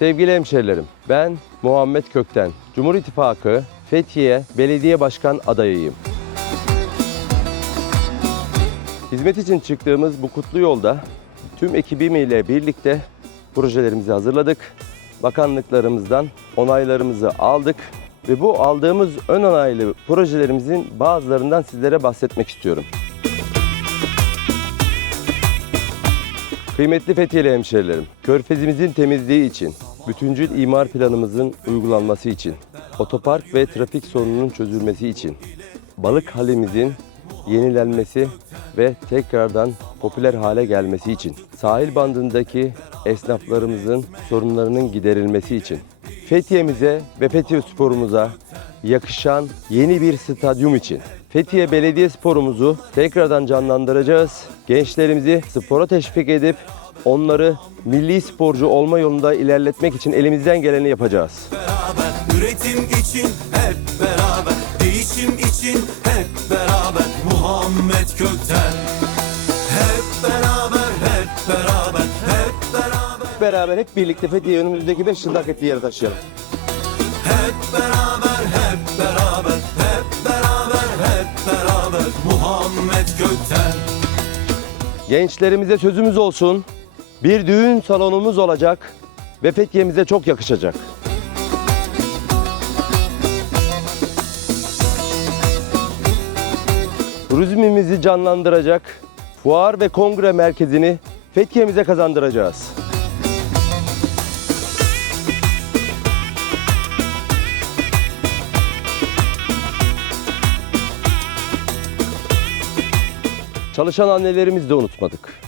Sevgili hemşerilerim, ben Muhammed Kökten, Cumhur İttifakı Fethiye Belediye Başkan adayıyım. Hizmet için çıktığımız bu kutlu yolda tüm ekibimiyle birlikte projelerimizi hazırladık. Bakanlıklarımızdan onaylarımızı aldık ve bu aldığımız ön onaylı projelerimizin bazılarından sizlere bahsetmek istiyorum. Kıymetli Fethiyeli hemşerilerim, körfezimizin temizliği için, bütüncül imar planımızın uygulanması için, otopark ve trafik sorununun çözülmesi için, balık halimizin yenilenmesi ve tekrardan popüler hale gelmesi için, sahil bandındaki esnaflarımızın sorunlarının giderilmesi için, Fethiye'mize ve Fethiye sporumuza yakışan yeni bir stadyum için, Fethiye Belediye sporumuzu tekrardan canlandıracağız. Gençlerimizi spora teşvik edip onları milli sporcu olma yolunda ilerletmek için elimizden geleni yapacağız. beraber Üretim için hep beraber Değişim için hep beraber Muhammed Kökten Hep beraber hep beraber Hep beraber Beraber hep birlikte Fethiye önümüzdeki 5 yılda hak ettiği yere taşıyalım. Gençlerimize sözümüz olsun. Bir düğün salonumuz olacak ve Fethiye'mize çok yakışacak. Turizmimizi canlandıracak fuar ve kongre merkezini Fethiye'mize kazandıracağız. Çalışan annelerimizi de unutmadık.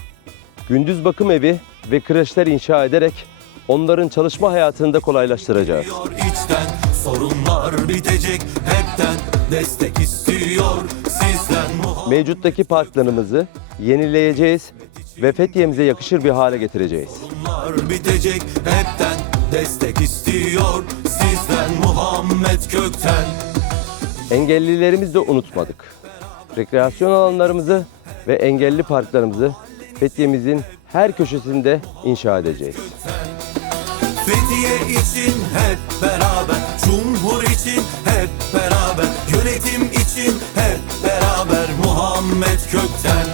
Gündüz bakım evi ve kreşler inşa ederek onların çalışma hayatını da kolaylaştıracağız. İçten sorunlar bitecek hepten Destek istiyor sizden Mevcuttaki parklarımızı yenileyeceğiz ve Fethiye'mize yakışır bir hale getireceğiz. Sorunlar bitecek hepten Destek istiyor sizden Muhammed Kökten Engellilerimizi de unutmadık. Rekreasyon alanlarımızı ve engelli parklarımızı Fethiye'mizin her köşesinde inşa edeceğiz. Fethiye için hep beraber Cumhur için hep beraber Yönetim için hep beraber Muhammed Kökten